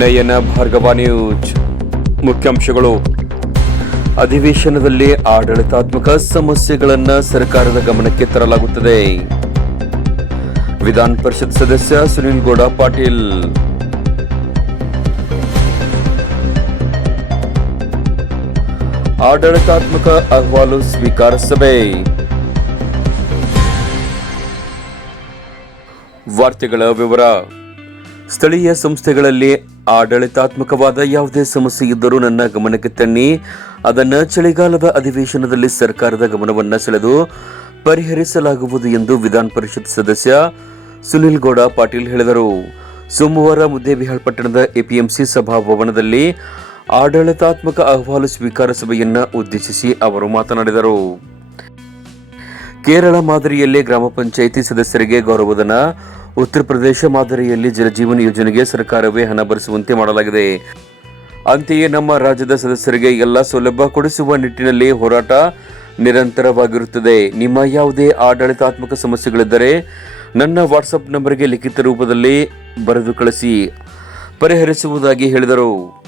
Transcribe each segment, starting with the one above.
ನಯನ Bhargava news. ಮುಖ್ಯಾಂಶಗಳು. ಅಧಿವೇಶನದಲ್ಲಿ ಆಡಳಿತಾತ್ಮಕ ಸಮಸ್ಯೆಗಳನ್ನು ಸರ್ಕಾರದ ಗಮನಕ್ಕೆ ತರಲಾಗುತ್ತದೆ. ವಿಧಾನ ಪರಿಷತ್ ಸದಸ್ಯ ಸುನಿಲ್ ಗೌಡ ಪಾಟೀಲ್. ಆಡಳಿತಾತ್ಮಕ ಅಹವಾಲು ಸ್ವೀಕಾರ ಸಭೆ. ವಾರ್ತೆಗಳ ವಿವರ. ಸ್ಥಳೀಯ ಸಂಸ್ಥೆಗಳಲ್ಲಿ ಆಡಳಿತಾತ್ಮಕವಾದ ಯಾವುದೇ ಸಮಸ್ಯೆ ಇದ್ದರೂ ನನ್ನ ಗಮನಕ್ಕೆ ತನ್ನಿ. ಅದನ್ನು ಚಳಿಗಾಲದ ಅಧಿವೇಶನದಲ್ಲಿ ಸರ್ಕಾರದ ಗಮನವನ್ನು ಸೆಳೆದು ಪರಿಹರಿಸಲಾಗುವುದು ಎಂದು ವಿಧಾನ ಪರಿಷತ್ ಸದಸ್ಯ ಸುನಿಲ್ ಗೌಡ ಪಾಟೀಲ್ ಹೇಳಿದರು. ಸೋಮವಾರ ಮುದ್ದೇಬಿಹಾಳ್ ಪಟ್ಟಣದ ಎಪಿಎಂಸಿ ಸಭಾಭವನದಲ್ಲಿ ಆಡಳಿತಾತ್ಮಕ ಅಹವಾಲು ಸ್ವೀಕಾರ ಸಭೆಯನ್ನು ಉದ್ದೇಶಿಸಿ ಅವರು ಮಾತನಾಡಿದರು. ಕೇರಳ ಮಾದರಿಯಲ್ಲೇ ಗ್ರಾಮ ಪಂಚಾಯಿತಿ ಸದಸ್ಯರಿಗೆ ಗೌರವಧನ ಉತ್ತರ ಪ್ರದೇಶ ಮಾದರಿಯಲ್ಲಿ ಜಲಜೀವನ ಯೋಜನೆಗೆ ಸರ್ಕಾರವೇ ಹಣ ಭರಿಸುವಂತೆ ಮಾಡಲಾಗಿದೆ. ಅಂತೆಯೇ ನಮ್ಮ ರಾಜ್ಯದ ಸದಸ್ಯರಿಗೆ ಎಲ್ಲ ಸೌಲಭ್ಯ ಕೊಡಿಸುವ ನಿಟ್ಟಿನಲ್ಲಿ ಹೋರಾಟ ನಿರಂತರವಾಗಿರುತ್ತದೆ. ನಿಮ್ಮ ಯಾವುದೇ ಆಡಳಿತಾತ್ಮಕ ಸಮಸ್ಯೆಗಳಿದ್ದರೆ ನನ್ನ ವಾಟ್ಸಪ್ ನಂಬರ್ಗೆ ಲಿಖಿತ ರೂಪದಲ್ಲಿ ಬರೆದು ಕಳಿಸಿ. ಪರಿಹರಿಸುವುದಾಗಿ ಹೇಳಿದರು.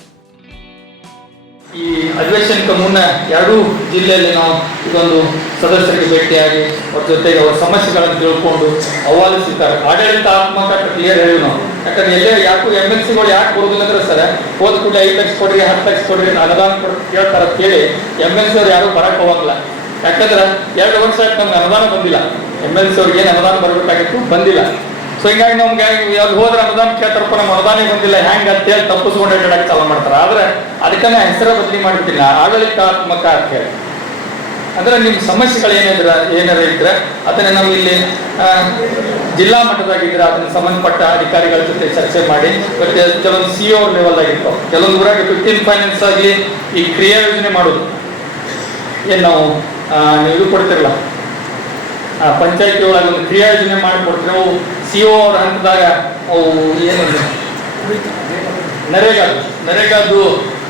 ಈ ಅಧಿವೇಶನಕ್ಕೆ ಮುನ್ನ ಎರಡೂ ಜಿಲ್ಲೆಯಲ್ಲಿ ನಾವು ಇದೊಂದು ಸದಸ್ಯರಿಗೆ ಭೇಟಿಯಾಗಿ ಅವ್ರ ಜೊತೆಗೆ ಅವ್ರ ಸಮಸ್ಯೆಗಳನ್ನು ತಿಳ್ಕೊಂಡು ಅಹವಾಲು ಸ್ವೀಕಾರ ಆಡಳಿತಾತ್ಮಕ ಕ್ಲಿಯರ್ ಹೇಳಿ ನಾವು. ಯಾಕಂದ್ರೆ ಎಲ್ಲೇ ಯಾಕೂ ಎಂ ಎಲ್ ಸಿಗಳು ಯಾಕೆ ಬರೋದಿಲ್ಲ ಅಂದ್ರೆ ಸರ್, ಹೋದ ಕೂಡ ಐದು ಲಕ್ಷ ಕೊಡ್ರಿ, ಹತ್ತು ಲಕ್ಷ ಕೊಡ್ರಿ ಅನುದಾನ ಕೇಳ್ತಾರ ಕೇಳಿ ಎಂ ಎಲ್ ಸಿ ಅವ್ರು ಯಾರು ಬರಕ್ ಹೋಗಲ್ಲ ಯಾಕಂದ್ರೆ ಎರಡು ವರ್ಷ ಆಯ್ತು ನಮ್ಗೆ ಅನುದಾನ ಬಂದಿಲ್ಲ. ಎಂ ಎಲ್ ಸಿ ಅವ್ರಿಗೆ ಏನು ಅನುದಾನ ಬರಬೇಕಾಗಿತ್ತು? ಬಂದಿಲ್ಲ. ಸೊ ಹಿಂಗಾಗಿ ನಮ್ಗೆ ಅಲ್ಲಿ ಹೋದ್ರೆ ಅನುದಾನ ಕೇಳ್ತಾರಪ್ಪ ನಮ್ಮ ಅನುದಾನ ಬಂದಿಲ್ಲ. ಹೆಂಗೆ ಅಂತ ಹೇಳಿ ತಪ್ಪಿಸ್ಕೊಂಡು ಚಾಲು ಮಾಡ್ತಾರೆ. ಆದ್ರೆ ಅದಕ್ಕೆ ಹೆಸರ ಬದಲಿ ಮಾಡ್ಬಿಟ್ಟಿಲ್ಲ. ಆಡಳಿತಾತ್ಮಕ ಅಂತ ಹೇಳಿ. ಅಂದ್ರೆ ನಿಮ್ಮ ಸಮಸ್ಯೆಗಳು ಏನಿದ್ರ ಏನಾರ ಇದ್ರೆ ಅದನ್ನ ನಾವು ಇಲ್ಲಿ ಜಿಲ್ಲಾ ಮಟ್ಟದಾಗಿದ್ರೆ ಅದನ್ನ ಸಂಬಂಧಪಟ್ಟ ಅಧಿಕಾರಿಗಳ ಜೊತೆ ಚರ್ಚೆ ಮಾಡಿ, ಮತ್ತೆ ಕೆಲವೊಂದು ಸಿ ಒ ಲೆವೆಲ್ ಆಗಿತ್ತು ಕೆಲವೊಂದು ಊರಾಗ ಫಿಫ್ಟೀನ್ ಫೈನಾನ್ಸ್ ಆಗಿ ಈ ಕ್ರಿಯಾ ಯೋಜನೆ ಮಾಡೋದು. ಏನು ನಾವು ಇದು ಕೊಡ್ತಿರಲ್ಲ? ಪಂಚಾಯತಿ ಒಳಗೆ ಒಂದು ಕ್ರಿಯಾ ಯೋಜನೆ ಮಾಡಿಕೊಡ್ತೀವಿ ಅವು ಸಿ ಒ ಅವ್ರ ಹಂತದಾಗ ಅವು ಏನಂದ್ರೆ ನರೇಗಾದು ನರೇಗಾದು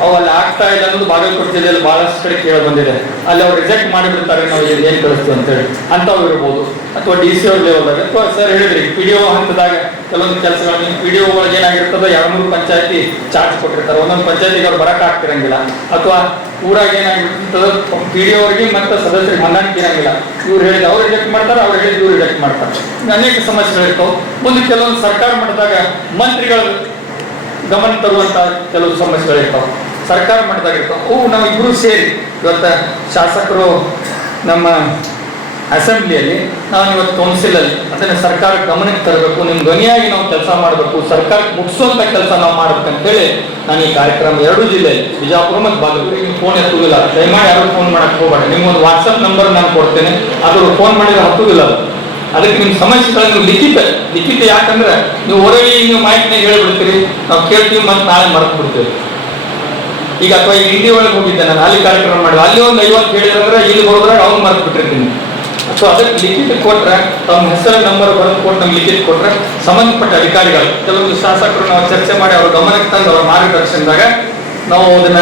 ಅವು ಅಲ್ಲಿ ಆಗ್ತಾ ಇಲ್ಲ ಅನ್ನೋದು ಬಾಗಲಕೋಟೆ ಜಿಲ್ಲೆಯಲ್ಲಿ ಬಹಳಷ್ಟು ಕಡೆ ಕೇಳಿ ಬಂದಿದೆ. ಅಲ್ಲಿ ಅವ್ರು ರಿಜೆಕ್ಟ್ ಮಾಡಿಬಿಡ್ತಾರೆ ನಾವು ಇಲ್ಲಿ ಏನು ಕಳಿಸ್ತೀವಿ ಅಂತೇಳಿ ಅಂಥವು ಇರ್ಬೋದು. ಅಥವಾ ಡಿ ಸಿ ಅವ್ರ ಲೆವೆಲ್ದಾಗ ಅಥವಾ ಸರ್ ಹೇಳಿದ್ರಿ ಪಿ ಡಿ ಒ ಹಂತದಾಗ ಕೆಲವೊಂದು ಕೆಲಸಗಳನ್ನ ಪಿ ಡಿ ಒಳಗೆ ಏನಾಗಿರ್ತದೆ ಎರಡು ಮೂರು ಪಂಚಾಯತಿ ಚಾರ್ಜ್ ಕೊಟ್ಟಿರ್ತಾರೆ. ಒಂದೊಂದು ಪಂಚಾಯತಿಗೆ ಅವ್ರು ಬರಕ್ಕೆ ಆಗ್ತಿರಂಗಿಲ್ಲ. ಅಥವಾ ಊರಾಗ ಏನಾಗಿರ್ತದೆ ಪಿ ಡಿ ಅವ್ರಿಗೆ ಮತ್ತೆ ಸದಸ್ಯರಿಗೆ ಹೊಂದಾಣಿಕೆ ಇರಂಗಿಲ್ಲ ಇವ್ರು ಹೇಳಿದ ಅವ್ರು ರಿಜೆಕ್ಟ್ ಮಾಡ್ತಾರೆ, ಅವ್ರು ಹೇಳಿದ ಇವ್ರು ರಿಜೆಕ್ಟ್ ಮಾಡ್ತಾರೆ. ಅನೇಕ ಸಮಸ್ಯೆಗಳಿರ್ತಾವೆ ಮುಂದೆ ಕೆಲವೊಂದು ಸರ್ಕಾರ ಮಾಡಿದಾಗ ಮಂತ್ರಿಗಳ ಗಮನ ತರುವಂತ ಕೆಲವು ಸಮಸ್ಯೆಗಳಿರ್ತಾವೆ ಸರ್ಕಾರ ಮಟ್ಟದಾಗ ಓ, ನಾವು ಇಬ್ರು ಸೇರಿ ಇವತ್ತು ಶಾಸಕರು ನಮ್ಮ ಅಸೆಂಬ್ಲಿಯಲ್ಲಿ, ನಾವು ಇವತ್ತು ಕೌನ್ಸಿಲಲ್ಲಿ ಅದನ್ನ ಸರ್ಕಾರ ಗಮನಕ್ಕೆ ತರಬೇಕು. ನಿಮ್ಮ ಧ್ವನಿಯಾಗಿ ನಾವು ಕೆಲಸ ಮಾಡಬೇಕು. ಸರ್ಕಾರಕ್ಕೆ ಮುಗಿಸುವಂತ ಕೆಲಸ ನಾವು ಮಾಡ್ಬೇಕಂತೇಳಿ ನಾನು ಈ ಕಾರ್ಯಕ್ರಮ ಎರಡು ಜಿಲ್ಲೆಯಲ್ಲಿ, ಬಿಜಾಪುರ ಮತ್ತು ಬಾಗಲಕೋಟೆ. ಫೋನ್ ಎತ್ತುವುದಿಲ್ಲ. ದಯಮಾಡಿ ಯಾರು ಫೋನ್ ಮಾಡಕ್ ಹೋಗಬೇಡ. ನಿಮ್ಗೊಂದು ವಾಟ್ಸಪ್ ನಂಬರ್ ನಾನು ಕೊಡ್ತೇನೆ. ಅದು ಫೋನ್ ಮಾಡಿದ್ರೆ ಹತ್ತುವುದಿಲ್ಲ ಅದು. ಅದಕ್ಕೆ ನಿಮ್ಮ ಸಮಸ್ಯೆಗಳನ್ನು ಲಿಖಿತ ಲಿಖಿತ ಯಾಕಂದ್ರೆ ನೀವು ಹೊರಗೆ ನೀವು ಮಾಹಿತಿನಾಗ ಹೇಳ್ಬಿಡ್ತೀರಿ. ನಾವು ಕೇಳ್ತೀವಿ ಮತ್ತೆ ನಾಳೆ ಮರೆತು ಬಿಡ್ತೀವಿ ಈಗ ಅಥವಾ ಈಗ ಹಿಂದಿ ಒಳಗೆ ಹೋಗಿದ್ದೆ ನಾನು, ಅಲ್ಲಿ ಕಾರ್ಯಕ್ರಮ ಮಾಡಿ ಅಲ್ಲಿ ಒಂದು ಐವತ್ತು ಕೇಳಿದ್ರೆ ಇಲ್ಲಿ ಹೋದ್ರೆ ಅವ್ನು ಮರೆತು ಬಿಟ್ಟಿರ್ತೀನಿ. ಸೊ ಅದಕ್ಕೆ ಲಿಖಿತ ಕೊಟ್ರೆ, ತಮ್ಮ ಹೆಸರು ನಂಬರ್ ಬರೆದು ಕೊಟ್ಟು ನಮ್ಗೆ ಲಿಖಿತ ಕೊಟ್ರೆ ಸಂಬಂಧಪಟ್ಟ ಅಧಿಕಾರಿಗಳು, ಕೆಲವೊಂದು ಶಾಸಕರು ನಾವು ಚರ್ಚೆ ಮಾಡಿ ಅವ್ರ ಗಮನಕ್ಕೆ ತಂದು ಅವ್ರ ಮಾರ್ಗದರ್ಶನದಾಗ ನಾವು ಅದನ್ನ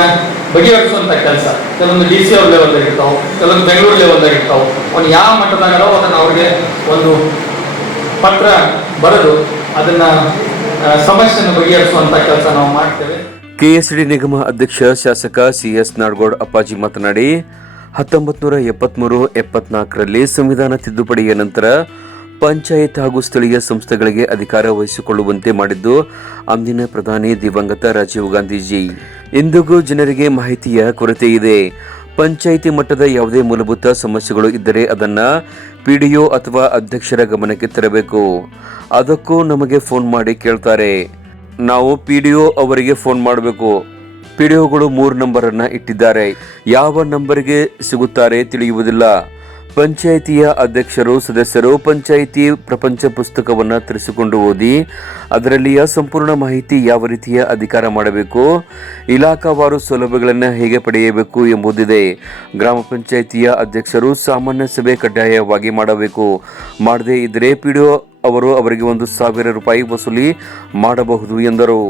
ಬಗೆಹರಿಸುವಂತ ಕೆಲಸ. ಕೆಲವೊಂದು ಡಿ ಸಿ ಅವ್ರ ಲೆವೆಲ್ ಇರ್ತಾವೆ ಕೆಲವೊಂದು ಬೆಂಗಳೂರು ಲೆವೆಲ್ದಾಗ ಇರ್ತಾವೆ ಅವ್ನು ಯಾವ ಮಟ್ಟದಾಗ ಅದಾವ ಅದನ್ನ ಅವ್ರಿಗೆ ಒಂದು ಪತ್ರ ಬರೆದು ಅದನ್ನ ಸಮಸ್ಯೆಯನ್ನು ಬಗೆಹರಿಸುವಂತ ಕೆಲಸ ನಾವು ಮಾಡ್ತೇವೆ. ಕೆಎಸ್ಡಿ ನಿಗಮ ಅಧ್ಯಕ್ಷ ಶಾಸಕ ಸಿಎಸ್ ನಾಡಗೌಡ್ ಅಪ್ಪಾಜಿ ಮಾತನಾಡಿ, ಹತ್ತೊಂಬತ್ನೂರ ಎಪ್ಪತ್ಮೂರು, ಎಪ್ಪತ್ನಾಲ್ಕರಲ್ಲಿ ಸಂವಿಧಾನ ತಿದ್ದುಪಡಿಯ ನಂತರ ಪಂಚಾಯತ್ ಹಾಗೂ ಸ್ಥಳೀಯ ಸಂಸ್ಥೆಗಳಿಗೆ ಅಧಿಕಾರ ವಹಿಸಿಕೊಳ್ಳುವಂತೆ ಮಾಡಿದ್ದು, ಅಂದಿನ ಪ್ರಧಾನಿ ದಿವಂಗತ ರಾಜೀವ್ ಗಾಂಧೀಜಿ. ಇಂದಿಗೂ ಜನರಿಗೆ ಮಾಹಿತಿಯ ಕೊರತೆ ಇದೆ. ಪಂಚಾಯಿತಿ ಮಟ್ಟದ ಯಾವುದೇ ಮೂಲಭೂತ ಸಮಸ್ಯೆಗಳು ಇದ್ದರೆ ಅದನ್ನು ಪಿಡಿಒ ಅಥವಾ ಅಧ್ಯಕ್ಷರ ಗಮನಕ್ಕೆ ತರಬೇಕು. ಅದಕ್ಕೂ ನಮಗೆ ಫೋನ್ ಮಾಡಿ ಕೇಳ್ತಾರೆ. ನಾವು ಪಿ ಡಿ ಒ ಅವರಿಗೆ ಫೋನ್ ಮಾಡಬೇಕು. ಪಿ ಡಿ ಒಗಳು ಮೂರು ನಂಬರನ್ನು ಇಟ್ಟಿದ್ದಾರೆ. ಯಾವ ನಂಬರ್ಗೆ ಸಿಗುತ್ತಾರೆ ತಿಳಿಯುವುದಿಲ್ಲ. ಪಂಚಾಯಿತಿಯ ಅಧ್ಯಕ್ಷರು, ಸದಸ್ಯರು, ಪಂಚಾಯಿತಿ ಪ್ರಪಂಚ ಪುಸ್ತಕವನ್ನು ತರಿಸಿಕೊಂಡು ಓದಿ, ಅದರಲ್ಲಿಯ ಸಂಪೂರ್ಣ ಮಾಹಿತಿ ಯಾವ ರೀತಿಯ ಅಧಿಕಾರ ಮಾಡಬೇಕು, ಇಲಾಖಾವಾರು ಸೌಲಭ್ಯಗಳನ್ನು ಹೇಗೆ ಪಡೆಯಬೇಕು ಎಂಬುದಿದೆ. ಗ್ರಾಮ ಪಂಚಾಯಿತಿಯ ಅಧ್ಯಕ್ಷರು ಸಾಮಾನ್ಯ ಸಭೆ ಕಡ್ಡಾಯವಾಗಿ ಮಾಡಬೇಕು. ಮಾಡದೇ ಇದ್ದರೆ ಪಿಡಿಒ ಅವರು ಅವರಿಗೆ ಒಂದು ಸಾವಿರ ರೂಪಾಯಿ ವಸೂಲಿ ಮಾಡಬಹುದು ಎಂದರು.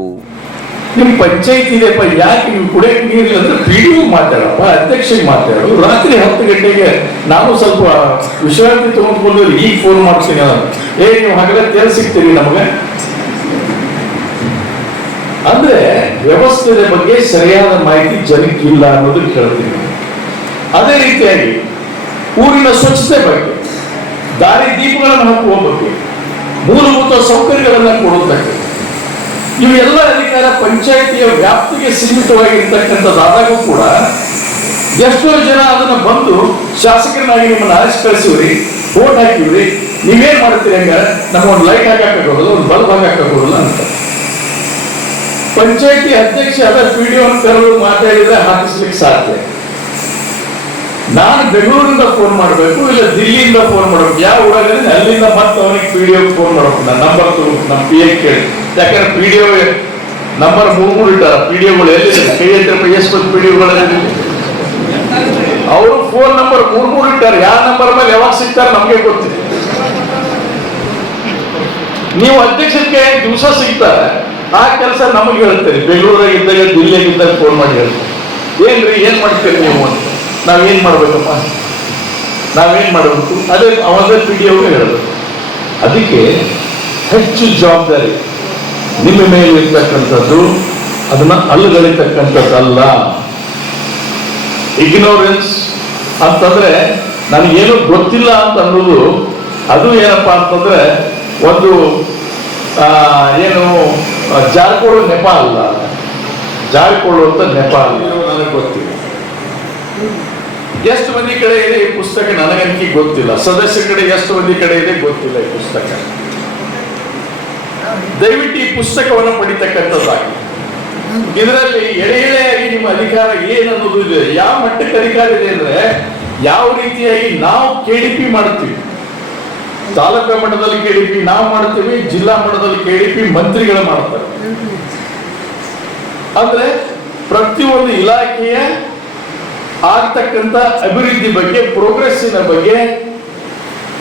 ನಿಮ್ ಪಂಚಾಯತ್ ಇದೆಪ್ಪ ಯಾಕೆ ನೀವು ಕುಡಿಯಕ್ಕೆ ನೀರಿಲ್ಲ ಅಂದ್ರೆ ಪಿಡಿಒ ಮಾತಾಡಪ್ಪ ಅಧ್ಯಕ್ಷರಿಗೆ ಮಾತಾಡು ರಾತ್ರಿ ಹತ್ತು ಗಂಟೆಗೆ ನಾನು ಸ್ವಲ್ಪ ವಿಶ್ರಾಂತಿ ತಗೊಂಡ್ಕೊಂಡು ಈಗ ಫೋನ್ ಮಾಡ್ತೀನಿ ಏ, ನೀವು ಹಗಲ ತೇಲ್ ಸಿಗ್ತೀರಿ ನಮಗೆ? ಅಂದ್ರೆ ವ್ಯವಸ್ಥೆಯ ಬಗ್ಗೆ ಸರಿಯಾದ ಮಾಹಿತಿ ಜನಕ್ಕೆ ಇಲ್ಲ ಅನ್ನೋದು ಕೇಳ್ತೀನಿ. ಅದೇ ರೀತಿಯಾಗಿ ಊರಿನ ಸ್ವಚ್ಛತೆ ಬಗ್ಗೆ, ದಾರಿ ದೀಪಗಳನ್ನು ಹಾಕುವ ಬಗ್ಗೆ, ಮೂಲಭೂತ ಸೌಕರ್ಯಗಳನ್ನ ಕೊಡುವುದಕ್ಕೆ ಇವೆಲ್ಲ ಅಧಿಕಾರ ಪಂಚಾಯಿತಿಯ ವ್ಯಾಪ್ತಿಗೆ ಸೀಮಿತವಾಗಿರ್ತಕ್ಕಂಥದ್ದಾದಾಗೂ ಕೂಡ ಎಷ್ಟೋ ಜನ ಅದನ್ನ ಬಂದು ಶಾಸಕರನ್ನಾಗಿ ನಿಮ್ಮನ್ನ ಆರಿಸಿ ಕಳಿಸಿವ್ರಿ ಓಟ್ ಹಾಕಿವ್ರಿ, ನೀವೇನ್ ಮಾಡ್ತೀರಿ ಹಂಗ? ನಮ್ಮ ಒಂದು ಲೈಟ್ ಹಾಕಾಕೋದಿಲ್ಲ ಒಂದು ಬಲ್ಬ್ ಹಾಕಾಕೋದಿಲ್ಲ ಅಂತ. ಪಂಚಾಯಿತಿ ಅಧ್ಯಕ್ಷ ಅದ ಪಿ ಡಿ ಕರೆದು ಮಾತಾಡಿದ್ರೆ ಹಾಕಿಸ್ಲಿಕ್ಕೆ ಸಾಧ್ಯ. ನಾನು ಬೆಂಗಳೂರಿಂದ ಫೋನ್ ಮಾಡಬೇಕು, ಇಲ್ಲ ದಿಲ್ಲಿಯಿಂದ ಫೋನ್ ಮಾಡಬೇಕು. ಯಾವ ಊರಾಗಲಿ ಅಲ್ಲಿಂದ ಮತ್ತೆ ಅವನಿಗೆ ಪಿ ಡಿ ಫೋನ್ ಮಾಡಬೇಕು. ನನ್ನ ನಂಬರ್ ನಮ್ಮ ಪಿ ಎ ಕೇಳಿ. ಯಾಕಂದ್ರೆ ಪಿ ಡಿ ನಂಬರ್ ಮೂರು ಮೂರು ಇಟ್ಟಾರ. ಪಿ ಡಿ ಒಗಳು ಎಲ್ಲಿ ಕೈ ಎಷ್ಟು ಪಿ ಡಿ ಅವರು ಫೋನ್ ನಂಬರ್ ಮೂರ್ ಮೂರು ಇಟ್ಟಾರೆ. ಯಾವ ನಂಬರ್ ಮೇಲೆ ಯಾವಾಗ ಸಿಗ್ತಾರೆ ನಮಗೆ ಗೊತ್ತಿದೆ ನೀವು ಅಧ್ಯಕ್ಷಕ್ಕೆ ದಿವಸ ಸಿಗ್ತಾರೆ, ಆ ಕೆಲಸ ನಮಗೆ ಹೇಳ್ತೀರಿ ಬೆಂಗಳೂರಾಗ ಇದ್ದಾಗ ದಿಲ್ಲಿಯಾಗ ಇದ್ದಾಗ ಫೋನ್ ಮಾಡಿ ಹೇಳ್ತಾರೆ ಏನ್ರಿ, ಏನ್ ಮಾಡ್ತೀರಿ ನೀವು ಅಂತ. ನಾವೇನ್ ಮಾಡ್ಬೇಕಪ್ಪ? ನಾವೇನ್ ಮಾಡಬೇಕು? ಅದೇ ಅವಾಗ ಪಿ ಡಿ ಅವರು ಹೇಳೋದು ಅದಕ್ಕೆ ಹೆಚ್ಚು ಜವಾಬ್ದಾರಿ ನಿಮ್ಮ ಮೇಲೆ ಇರ್ತಕ್ಕಂಥದ್ದು, ಅದನ್ನ ಅಲ್ಲುಗಳಿರ್ತಕ್ಕಂಥದ್ದಲ್ಲ ಇಗ್ನೋರೆನ್ಸ್ ಅಂತಂದ್ರೆ ನನಗೇನು ಗೊತ್ತಿಲ್ಲ ಅಂತ ಅನ್ನೋದು ಅದು ಏನಪ್ಪ ಅಂತಂದ್ರೆ ಒಂದು ಏನು, ಜಾರಿಕೊಳ್ಳೋ ನೆಪ ಅಲ್ಲ. ಜಾರಿಕೊಳ್ಳುವಂತ ನೆಪ ಅಲ್ಲ. ಎಷ್ಟು ಮಂದಿ ಕಡೆ ಇದೆ ಈ ಪುಸ್ತಕ? ನನಗನ್ಕಿ ಗೊತ್ತಿಲ್ಲ. ಸದಸ್ಯ ಕಡೆ ಎಷ್ಟು ಮಂದಿ ಕಡೆ ಇದೆ ಗೊತ್ತಿಲ್ಲ ಈ ಪುಸ್ತಕ. ದಯವಿಟ್ಟು ಈ ಪುಸ್ತಕವನ್ನು ಪಡಿತಕ್ಕಂಥದ್ದಾಗಿ. ಇದರಲ್ಲಿ ಎಳೆ ಎಳೆಯಾಗಿ ನಿಮ್ಮ ಅಧಿಕಾರ ಏನನ್ನೋದು ಇದೆ? ಯಾವ ಮಟ್ಟಕ್ಕೆ ಅಧಿಕಾರ ಇದೆ ಅಂದ್ರೆ, ಯಾವ ರೀತಿಯಾಗಿ ನಾವು ಕೆಡಿಪಿ ಮಾಡ್ತೀವಿ. ತಾಲೂಕಾ ಮಟ್ಟದಲ್ಲಿ ಕೆಡಿಪಿ ನಾವು ಮಾಡ್ತೀವಿ, ಜಿಲ್ಲಾ ಮಟ್ಟದಲ್ಲಿ ಕೆಡಿಪಿ ಮಂತ್ರಿಗಳು ಮಾಡ್ತಾರೆ. ಅಂದ್ರೆ ಪ್ರತಿಯೊಂದು ಇಲಾಖೆಯ ಆಗ್ತಕ್ಕಂಥ ಅಭಿವೃದ್ಧಿ ಬಗ್ಗೆ ಪ್ರೋಗ್ರೆಸ್ಸಿನ ಬಗ್ಗೆ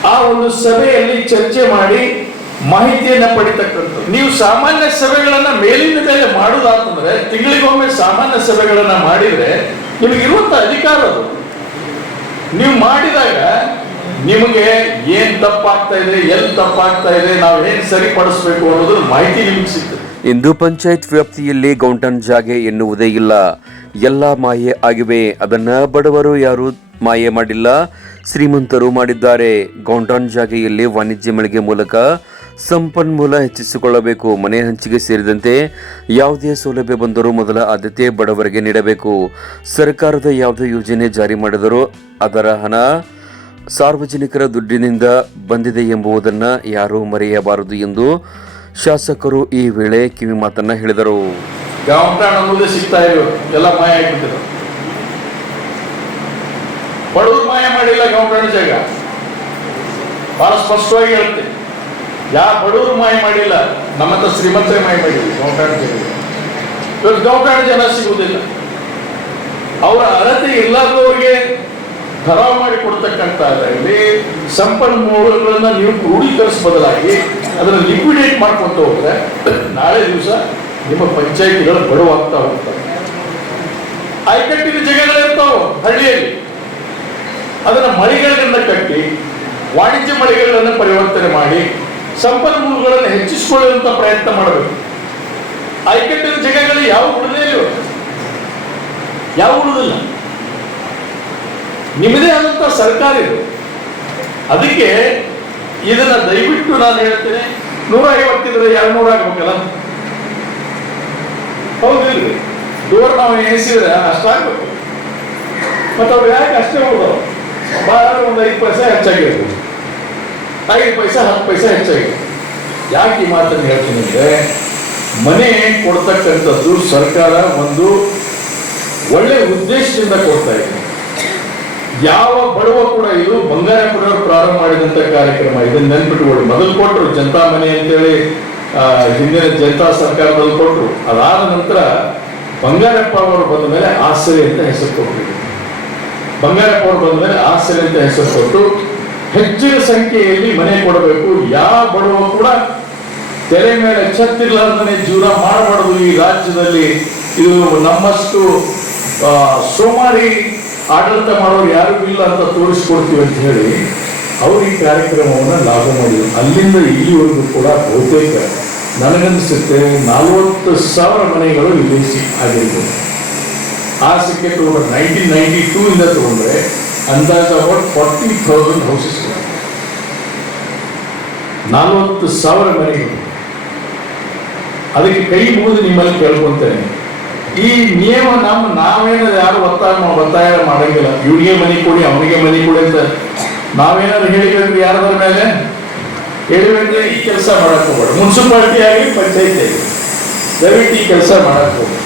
ಆ ಒಂದು ಸಭೆಯಲ್ಲಿ ಚರ್ಚೆ ಮಾಡಿ ಮಾಹಿತಿಯನ್ನ ಪಡಿತಕ್ಕಂಥದ್ದು. ನೀವು ಸಾಮಾನ್ಯ ಸಭೆಗಳನ್ನ ಮೇಲಿನ ಮೇಲೆ ಮಾಡುದಾತಂದ್ರೆ, ತಿಂಗಳಿಗೊಮ್ಮೆ ಸಾಮಾನ್ಯ ಸಭೆಗಳನ್ನ ಮಾಡಿದ್ರೆ ನಿಮಗಿರುವಂತ ಅಧಿಕಾರ ಅದು. ನೀವು ಮಾಡಿದಾಗ ನಿಮಗೆ ಏನ್ ತಪ್ಪಾಗ್ತಾ ಇದೆ ಎಲ್ಲಿ ತಪ್ಪಾಗ್ತಾ ಇದೆ, ನಾವು ಏನ್ ಸರಿಪಡಿಸ್ಬೇಕು ಅನ್ನೋದ್ರ ಮಾಹಿತಿ ನಿಮ್ಗೆ ಸಿಗ್ತದೆ. ಇಂದು ಪಂಚಾಯತ್ ವ್ಯಾಪ್ತಿಯಲ್ಲಿ ಗೌಂಟನ್ ಜಾಗೆ ಎನ್ನುವುದೇ ಇಲ್ಲ. ಎಲ್ಲ ಮಾಯೆ ಆಗಿವೆ. ಅದನ್ನ ಬಡವರು ಯಾರು ಮಾಯೆ ಮಾಡಿಲ್ಲ. ಶ್ರೀಮಂತರು ಮಾಡಿದ್ದಾರೆ. ಗೌಂಟನ್ ಜಾಗೆಯಲ್ಲಿ ವಾಣಿಜ್ಯ ಮಳಿಗೆ ಮೂಲಕ ಸಂಪನ್ಮೂಲ ಹೆಚ್ಚಿಸಿಕೊಳ್ಳಬೇಕು. ಮನೆ ಹಂಚಿಕೆ ಸೇರಿದಂತೆ ಯಾವುದೇ ಸೌಲಭ್ಯ ಬಂದರೂ ಮೊದಲ ಆದ್ಯತೆ ಬಡವರಿಗೆ ನೀಡಬೇಕು. ಸರ್ಕಾರದ ಯಾವುದೇ ಯೋಜನೆ ಜಾರಿ ಮಾಡಿದರೂ ಅದರ ಹಣ ಸಾರ್ವಜನಿಕರ ದುಡ್ಡಿನಿಂದ ಬಂದಿದೆ ಎಂಬುದನ್ನು ಯಾರೂ ಮರೆಯಬಾರದು ಎಂದು ಶಾಸಕರು ಈ ವೇಳೆ ಕಿವಿ ಮಾತನ್ನ ಹೇಳಿದರು. ಅನ್ನೋದೇ ಸಿಗ್ತಾ ಇರೋ ಎಲ್ಲ ಮಾಯ ಆಗಿಬಿಟ್ಟಿದ್ರು ಬಡವರು ಮಾಯ ಮಾಡಿಲ್ಲ ಗಾಂವ್ಟಾಣ ಜಾಗ? ಬಹಳ ಸ್ಪಷ್ಟವಾಗಿ ಹೇಳುತ್ತೆ. ಯಾವ ಬಡವರು ಮಾಯ ಮಾಡಿಲ್ಲ ನಮ್ಮಂತ ಶ್ರೀಮಂತರೇ ಮಾಯ ಮಾಡಿಲ್ಲ ಗಾಂವ್ಟಾಣ ಜಾಗ? ಇವತ್ತು ಗಾಂವ್ಟಾಣ ಜನ ಸಿಗುವುದಿಲ್ಲ. ಅವರ ಅರ್ಹತೆ ಇಲ್ಲದವರಿಗೆ ಖರಾಬ್ ಮಾಡಿ ಕೊಡ್ತಕ್ಕಂಥದ್ರಲ್ಲಿ ಸಂಪನ್ಮೂಲಗಳನ್ನ ನೀವು ಕ್ರೋಢೀಕರಿಸ ಬದಲಾಗಿ ಅದನ್ನು ಲಿಕ್ವಿಡೇಟ್ ಮಾಡ್ಕೊತ ಹೋದ್ರೆ ನಾಳೆ ದಿವಸ ನಿಮ್ಮ ಪಂಚಾಯಿತಿಗಳು ಬಡವಾಗ್ತಾ ಹೋಗ್ತವೆ. ಆಯ್ಕಟ್ಟಿನ ಜಗಗಳಿರ್ತಾವ ಹಳ್ಳಿಯಲ್ಲಿ. ಅದನ್ನ ಮಳಿಗೆಗಳನ್ನ ಕಟ್ಟಿ, ವಾಣಿಜ್ಯ ಮಳಿಗೆಗಳನ್ನು ಪರಿವರ್ತನೆ ಮಾಡಿ, ಸಂಪನ್ಮೂಲಗಳನ್ನು ಹೆಚ್ಚಿಸಿಕೊಳ್ಳುವಂತ ಪ್ರಯತ್ನ ಮಾಡಬೇಕು. ಆಯ್ಕಟ್ಟಿನ ಜಾಗಗಳು ಯಾವ ಉಳಿದೇ ಯಾವ ಉಳಿದಿಲ್ಲ. ನಿಮ್ಮದೇ ಆದಂತ ಸರ್ಕಾರ ಇದು. ಅದಕ್ಕೆ ಇದನ್ನ ದಯವಿಟ್ಟು ನಾನು ಹೇಳ್ತೇನೆ ನೂರ ಐವತ್ತಿದ್ರೆ ಎರಡು ನೂರ ಆಗ್ಬೇಕಲ್ಲ ಹೌದಿಲ್ರಿ ದೂರ ನಾವು ಎಣಿಸಿದ್ರೆ ಅಷ್ಟಾಗ್ಬೇಕು ಮತ್ತೆ ಅವ್ರು ಯಾಕೆ ಅಷ್ಟೇ ಹೋದವು ಭಾಳ ಒಂದು ಐದು ಪೈಸೆ ಹೆಚ್ಚಾಗಿರ್ಬೋದು ಐದು ಪೈಸೆ, ಹತ್ತು ಪೈಸೆ ಹೆಚ್ಚಾಗಿದೆ ಯಾಕೆ ಈ ಮಾತನ್ನು ಹೇಳ್ತೀನಿ ಅಂದ್ರೆ, ಮನೆ ಕೊಡ್ತಕ್ಕಂಥದ್ದು ಸರ್ಕಾರ ಒಂದು ಒಳ್ಳೆ ಉದ್ದೇಶದಿಂದ ಕೊಡ್ತಾ ಇದೆ. ಯಾವ ಬಡವ ಕೂಡ ಇದು ಬಂಗಾರಪುರವರು ಪ್ರಾರಂಭ ಮಾಡಿದಂತ ಕಾರ್ಯಕ್ರಮ. ಇದನ್ನ ನೆನ್ಪಿಟ್ಕೊಳ್ಳಿ. ಮೊದಲು ಕೊಟ್ಟರು ಜನತಾ ಮನೆ ಅಂತೇಳಿ ಹಿಂದಿನ ಜನತಾ ಸರ್ಕಾರದಲ್ಲಿ ಕೊಟ್ಟರು ಅದಾದ ನಂತರ ಬಂಗಾರಪ್ಪ ಅವರು ಬಂದ ಮೇಲೆ ಆಸರೆ ಅಂತ ಹೆಸರು ಕೊಟ್ಟರು ಬಂಗಾರಪ್ಪ ಅವರು ಬಂದ ಮೇಲೆ ಆಸರೆ ಅಂತ ಹೆಸರು ಕೊಟ್ಟು ಹೆಚ್ಚಿನ ಸಂಖ್ಯೆಯಲ್ಲಿ ಮನೆ ಕೊಡಬೇಕು. ಯಾವ ಬಡವ ಕೂಡ ತೆರೆ ಮೇಲೆ ಛತ್ತಿರ್ಲಾರ್ದನೆ ಜೀವನ ಮಾಡಬಾರದು ಈ ರಾಜ್ಯದಲ್ಲಿ. ಇದು ನಮ್ಮಷ್ಟು ಸೋಮಾರಿ ಆಡಳಿತ ಮಾಡೋರು ಯಾರು ಇಲ್ಲ ಅಂತ ತೋರಿಸ್ಕೊಡ್ತೀವಿ ಅಂತ ಹೇಳಿ ಅವರು ಈ ಕಾರ್ಯಕ್ರಮವನ್ನು ಲಾಭ ಮಾಡಿದ್ರು. ಅಲ್ಲಿಂದ ಇಲ್ಲಿವರೆಗೂ ಕೂಡ ಬಹುತೇಕ ನನಗನ್ನಿಸುತ್ತೆ ನಲವತ್ತು ಸಾವಿರ ಮನೆಗಳು ಇಲ್ಲಿ ಆಗಿರ್ಬೋದು. ಆ ಸಂಖ್ಯೆ ತಗೊಂಡ್ರೆ ನೈನ್ಟೀನ್ ನೈನ್ಟಿ ಟೂ ಇಂದ ತಗೊಂಡ್ರೆ ಅಂದಾಜು ಅಬೌಟ್ ಫಾರ್ಟಿ ಥೌಸಂಡ್ ಹೌಸಸ್ ನಲವತ್ತು ಸಾವಿರ ಮನೆಗಳು. ಅದಕ್ಕೆ ಕೈ ಮುಗಿದು ನಿಮ್ಮಲ್ಲಿ ಕೇಳ್ಕೊಂತೇನೆ. ಈ ನಿಯಮ ನಮ್ಮ ನಾವೇನಾದ್ರು ಯಾರು ಒತ್ತಾಯ ಒತ್ತಾಯ ಮಾಡಂಗಿಲ್ಲ. ಇವ್ರಿಗೆ ಮನೆ ಕೊಡಿ, ಅವನಿಗೆ ಮನೆ ಕೊಡಿ ಅಂತ ನಾವೇನಾದ್ರು ಹೇಳಿದ್ರೆ ಯಾರದ್ರ ಮೇಲೆ? ಹೇಳಿದ್ರೆ ಈ ಕೆಲಸ ಮಾಡಕ್ ಹೋಗ್ಬೇಡ. ಮುನ್ಸಿಪಾಲಿಟಿ ಆಗಿ ಪಂಚಾಯತಿ ಆಗಿ ದಯವಿಟ್ಟು ಈ ಕೆಲಸ ಮಾಡಕ್ ಹೋಗ್ಬೇಡ.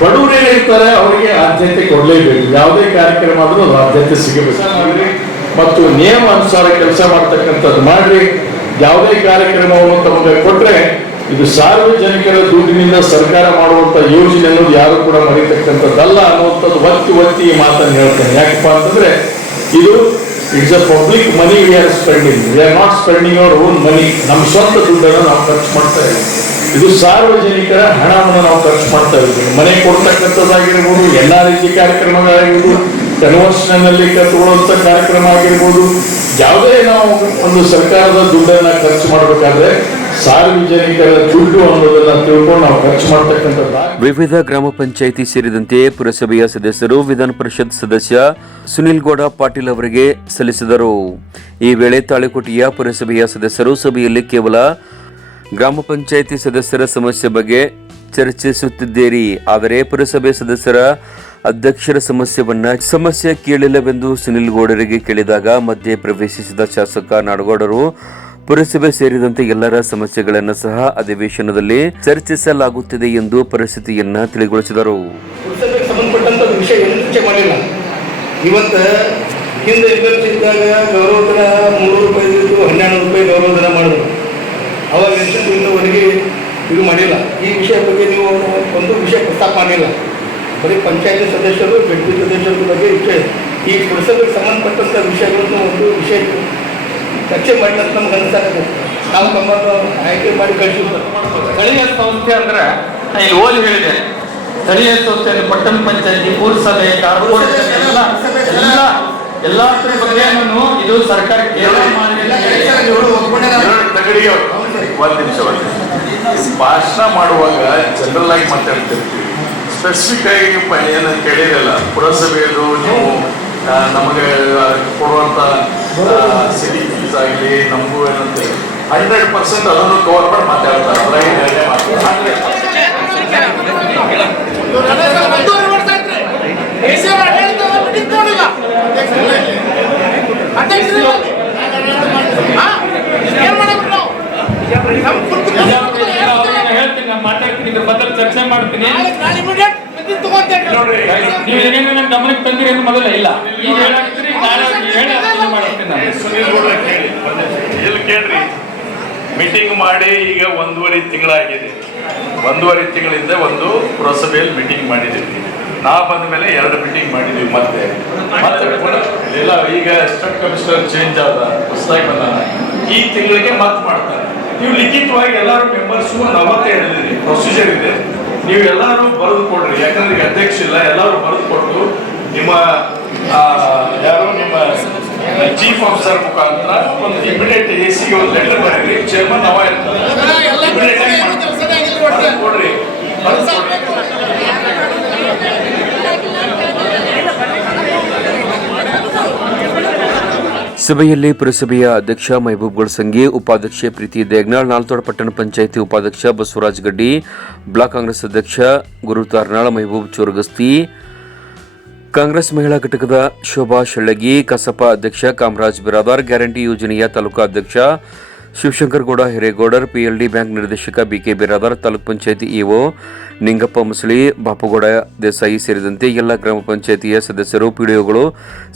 ಬಡವರು ಏನಿರ್ತಾರೆ ಅವರಿಗೆ ಆದ್ಯತೆ ಕೊಡಲೇಬೇಕು. ಯಾವುದೇ ಕಾರ್ಯಕ್ರಮ ಆದ್ರೂ ಅದು ಆದ್ಯತೆ ಸಿಗಬೇಕು. ಮತ್ತು ನಿಯಮ ಅನುಸಾರ ಕೆಲಸ ಮಾಡ್ತಕ್ಕಂಥದ್ದು ಮಾಡ್ರಿ. ಯಾವುದೇ ಕಾರ್ಯಕ್ರಮವನ್ನು ತಮಗೆ ಕೊಟ್ರೆ ಇದು ಸಾರ್ವಜನಿಕರ ದುಡ್ಡಿನಿಂದ ಸರ್ಕಾರ ಮಾಡುವಂತ ಯೋಜನೆ ಅನ್ನೋದು ಯಾರು ಕೂಡ ಮರೀತಕ್ಕಂಥದ್ದಲ್ಲ ಅನ್ನುವಂಥದ್ದು ಒತ್ತಿ ಒತ್ತಿ ಈ ಮಾತನ್ನು ಹೇಳ್ತೇನೆ. ಯಾಕಪ್ಪ ಅಂತಂದ್ರೆ ಇದು it's a public money we are spending we are not spending our own money ನಮ್ಮ ಸ್ವಂತ ದುಡ್ಡನ್ನು ನಾವು ಖರ್ಚು ಮಾಡ್ತಾ ಇದ್ದೀವಿ. ಇದು ಸಾರ್ವಜನಿಕರ ಹಣವನ್ನು ನಾವು ಖರ್ಚು ಮಾಡ್ತಾ ಇದ್ದೀವಿ. ಮನೆ ಕೊಡ್ತಕ್ಕಂಥದ್ದಾಗಿರ್ಬೋದು, ಎಲ್ಲ ರೀತಿಯ ಕಾರ್ಯಕ್ರಮಗಳಾಗಿರ್ಬೋದು ಕನ್ವರ್ಷನ್ನಲ್ಲಿ ಕಟ್ಟುಕೊಳ್ಳುವಂತ ಕಾರ್ಯಕ್ರಮ ಆಗಿರ್ಬೋದು, ಯಾವುದೇ ನಾವು ಒಂದು ಸರ್ಕಾರದ ದುಡ್ಡನ್ನ ಖರ್ಚು ಮಾಡಬೇಕಾದ್ರೆ ವಿವಿಧ ಗ್ರಾಮ ಪಂಚಾಯಿತಿ ಸೇರಿದಂತೆ ಪುರಸಭೆಯ ಸದಸ್ಯರು ವಿಧಾನ ಪರಿಷತ್ ಸದಸ್ಯ ಸುನಿಲ್ ಗೌಡ ಪಾಟೀಲ್ ಅವರಿಗೆ ಸಲ್ಲಿಸಿದರು. ಈ ವೇಳೆ ತಾಳಿಕೋಟೆಯ ಪುರಸಭೆಯ ಸದಸ್ಯರು ಸಭೆಯಲ್ಲಿ ಕೇವಲ ಗ್ರಾಮ ಪಂಚಾಯಿತಿ ಸದಸ್ಯರ ಸಮಸ್ಯೆ ಬಗ್ಗೆ ಚರ್ಚಿಸುತ್ತಿದ್ದೀರಿ. ಆದರೆ ಪುರಸಭೆ ಸದಸ್ಯರ ಅಧ್ಯಕ್ಷರ ಸಮಸ್ಯೆವನ್ನ ಸಮಸ್ಯೆ ಕೇಳಿಲ್ಲವೆಂದು ಸುನಿಲ್ ಗೌಡರಿಗೆ ಕೇಳಿದಾಗ ಮಧ್ಯೆ ಪ್ರವೇಶಿಸಿದ ಶಾಸಕ ನಾಡಗೌಡರು ಪುರಸಭೆ ಸೇರಿದಂತೆ ಎಲ್ಲರ ಸಮಸ್ಯೆಗಳನ್ನು ಸಹ ಅಧಿವೇಶನದಲ್ಲಿ ಚರ್ಚಿಸಲಾಗುತ್ತಿದೆ ಎಂದು ಪರಿಸ್ಥಿತಿಯನ್ನ ತಿಳಿಗೊಳಿಸಿದರು. ಇವತ್ತು ಹಿಂದೆ ಎಮರ್ಜೆನ್ಸಿ ಇದ್ದಾಗ ಗೌರವಧನ ಮೂರು ರೂಪಾಯಿ ಇದ್ದು ಹನ್ನೆರಡು ರೂಪಾಯಿ ಗೌರವಧನ ಮಾಡಿದ್ರು. ಅವಾಗ ಎಷ್ಟು ಇನ್ನೂವರೆಗೆ ಇದು ಮಾಡಿಲ್ಲ. ಈ ವಿಷಯ ಬಗ್ಗೆ ನೀವು ಒಂದು ವಿಷಯ ಪ್ರಸ್ತಾಪ ಮಾಡಿಲ್ಲ. ಬರೀ ಪಂಚಾಯತಿ ಸದಸ್ಯರು ಬೆಡ್ಡಿ ಸದಸ್ಯರ ಬಗ್ಗೆ ವಿಷಯ ಈ ಪುರಸಭೆಗೆ ಸಂಬಂಧಪಟ್ಟಂಥ ವಿಷಯಗಳನ್ನು ಒಂದು ವಿಷಯ ಚರ್ಚೆ ಮಾಡಿದಂತ ನಮ್ಗೆ ಅನಿಸ್ತಾ ನಾವು ತಮ್ಮನ್ನು ಆಯ್ಕೆ ಮಾಡಿ ಕಳಿಸಿದ್ರು ಸ್ಥಳೀಯ ಸಂಸ್ಥೆ ಅಂದ್ರೆ ಇಲ್ಲಿ ಓದಿ ಹೇಳಿದೆ. ಸ್ಥಳೀಯ ಸಂಸ್ಥೆಯಲ್ಲಿ ಅಂದ್ರೆ ಪಟ್ಟಣ ಪಂಚಾಯತಿ ಪುರಸಭೆ ಕಾರ್ಪೊರೇಷನ್ ಎಲ್ಲ ಎಲ್ಲ ಬಗ್ಗೆನೂ ಇದು ಸರ್ಕಾರ ಒಂದ್ ನಿಮಿಷ. ಭಾಷಣ ಮಾಡುವಾಗ ಜನರಲ್ ಆಗಿ ಮಾತಾಡ್ತಿರ್ತೀವಿ. ಸ್ಪೆಸಿಫಿಕ್ ಆಗಿ ಏನಂತ ಏನು ಕೇಳಿರಲ್ಲ ಪುರಸಭೆಯದು ನೀವು ನಮಗೆ ಕೊಡುವಂತ ಸಿಟಿ ಫೀಸ್ ಆಗಲಿ ನಮಗೂ ಏನಂತೆ ಹಂಡ್ರೆಡ್ ಪರ್ಸೆಂಟ್ ಅದನ್ನು ಕವರ್ ಮಾಡಿ ಮಾತಾಡ್ತಾರೆ. ಮಾತಾಡ್ತೀನಿ ಇದ್ರ ಬಗ್ಗೆ ಚರ್ಚೆ ಮಾಡ್ತೀನಿ ನೋಡ್ರಿ ನೀವು ಏನೇನು ನನ್ನ ಗಮನಕ್ಕೆ ತಂದಿರಿ ಮೊದಲೇ ಮೊದಲ ಇಲ್ಲ. ಈಗ ಹೇಳಾಕ್ತೀರಿ ನಾಳೆ ಹೇಳಿ ಅದನ್ನ ಮಾಡ್ತೀನಿ ನಾನು ಸುನೀಲ್ ಗೌಡ್ರ ಕೇಳಿ ಇಲ್ಲಿ ಕೇಳ್ರಿ ಮೀಟಿಂಗ್ ಮಾಡಿ ಈಗ ಒಂದೂವರೆ ತಿಂಗಳಾಗಿದೆ. ಒಂದೂವರೆ ತಿಂಗಳಿಂದ ಒಂದು ಪುರಸಭೆಯಲ್ಲಿ ಮೀಟಿಂಗ್ ಮಾಡಿದ್ದೀವಿ. ನಾ ಬಂದ ಮೇಲೆ ಎರಡು ಮೀಟಿಂಗ್ ಮಾಡಿದ್ವಿ ಮತ್ತೆ. ಮತ್ತೆ ಇಲ್ಲ, ಈಗ ಸ್ಟೇಟ್ ಕಮಿಷನರ್ ಚೇಂಜ್ ಆದ, ಹೊಸದಾಗಿ ಬಂದಾನ. ಈ ತಿಂಗಳಿಗೆ ಮತ್ತೆ ಮಾಡ್ತಾರೆ. ನೀವು ಲಿಖಿತವಾಗಿ ಎಲ್ಲರೂ ಮೆಂಬರ್ಸು ನಮ್ಮತ್ತೆ ಹೇಳಿದ್ರಿ ಪ್ರೊಸೀಜರ್ ಇದೆ. ನೀವು ಎಲ್ಲರೂ ಬರೆದು ಕೊಡ್ರಿ. ಯಾಕಂದ್ರೆ ಈಗ ಅಧ್ಯಕ್ಷ ಇಲ್ಲ, ಎಲ್ಲರೂ ಬರೆದು ಕೊಟ್ಟು ನಿಮ್ಮ ಯಾರು ಚೀಫ್ ಆಫೀಸರ್ ಮುಖಾಂತರ ಒಂದು ಇಮಿಡಿಯೇಟ್ ಎ ಸಿ ಒಂದು ಲೆಟರ್ ಬರೀರಿ. ಚೇರ್ಮನ್ ಅವ ಇರ್ತಾರೆ ಕೊಡ್ರಿ. ಸಭೆಯಲ್ಲಿ ಪುರಸಭೆಯ ಅಧ್ಯಕ್ಷ ಮಹಬೂಬ್ ಸಂಗಿ ಉಪಾಧ್ಯಕ್ಷೆ ಪ್ರೀತಿ ದೇಗ್ನಾಳ್ ನಾಲ್ತೋಡ ಪಟ್ಟಣ ಪಂಚಾಯಿತಿ ಉಪಾಧ್ಯಕ್ಷ ಬಸವರಾಜ್ ಗಡ್ಡಿ, ಬ್ಲಾಕ್ ಕಾಂಗ್ರೆಸ್ ಅಧ್ಯಕ್ಷ ಗುರು ತಾರ್ನಾಳ್ ಮಹಬೂಬ್ ಚೋರ್ಗಸ್ತಿ ಕಾಂಗ್ರೆಸ್ ಮಹಿಳಾ ಘಟಕದ ಶೋಭಾ ಶೆಳ್ಳಗಿ ಕಸಪ ಅಧ್ಯಕ್ಷ ಕಾಮರಾಜ್ ಬಿರಾದಾರ್, ಗ್ಯಾರಂಟಿ ಯೋಜನೆಯ ತಾಲೂಕಾ ಅಧ್ಯಕ್ಷ ಶಿವಶಂಕರಗೌಡ ಹಿರೇಗೌಡರ್, ಪಿಎಲ್ಡಿ ಬ್ಯಾಂಕ್ ನಿರ್ದೇಶಕ ಬಿಕೆ ಬಿರಾದಾರ್, ತಾಲೂಕ್ ಪಂಚಾಯಿತಿ ಇಒ ನಿಂಗಪ್ಪ ಮುಸಳಿ, ಬಾಪುಗೌಡ ದೇಸಾಯಿ ಸೇರಿದಂತೆ ಎಲ್ಲ ಗ್ರಾಮ ಪಂಚಾಯಿತಿಯ ಸದಸ್ಯರು ಪಿಡಿಒಗಳು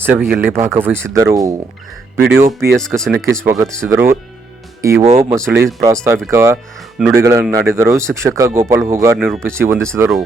ಸಭೆಯಲ್ಲಿ ಭಾಗವಹಿಸಿದ್ದರು. ಪಿಡಿಒ ಪಿಎಸ್ ಕಸನಕ್ಕೆ ಸ್ವಾಗತಿಸಿದರು. ಇಒ ಮಸಳಿ ಪ್ರಾಸ್ತಾವಿಕ ನುಡಿಗಳನ್ನು ನಾಡಿದರು. ಶಿಕ್ಷಕ ಗೋಪಾಲ್ ಹೂಗಾರ್ ನಿರೂಪಿಸಿ ವಂದಿಸಿದರು.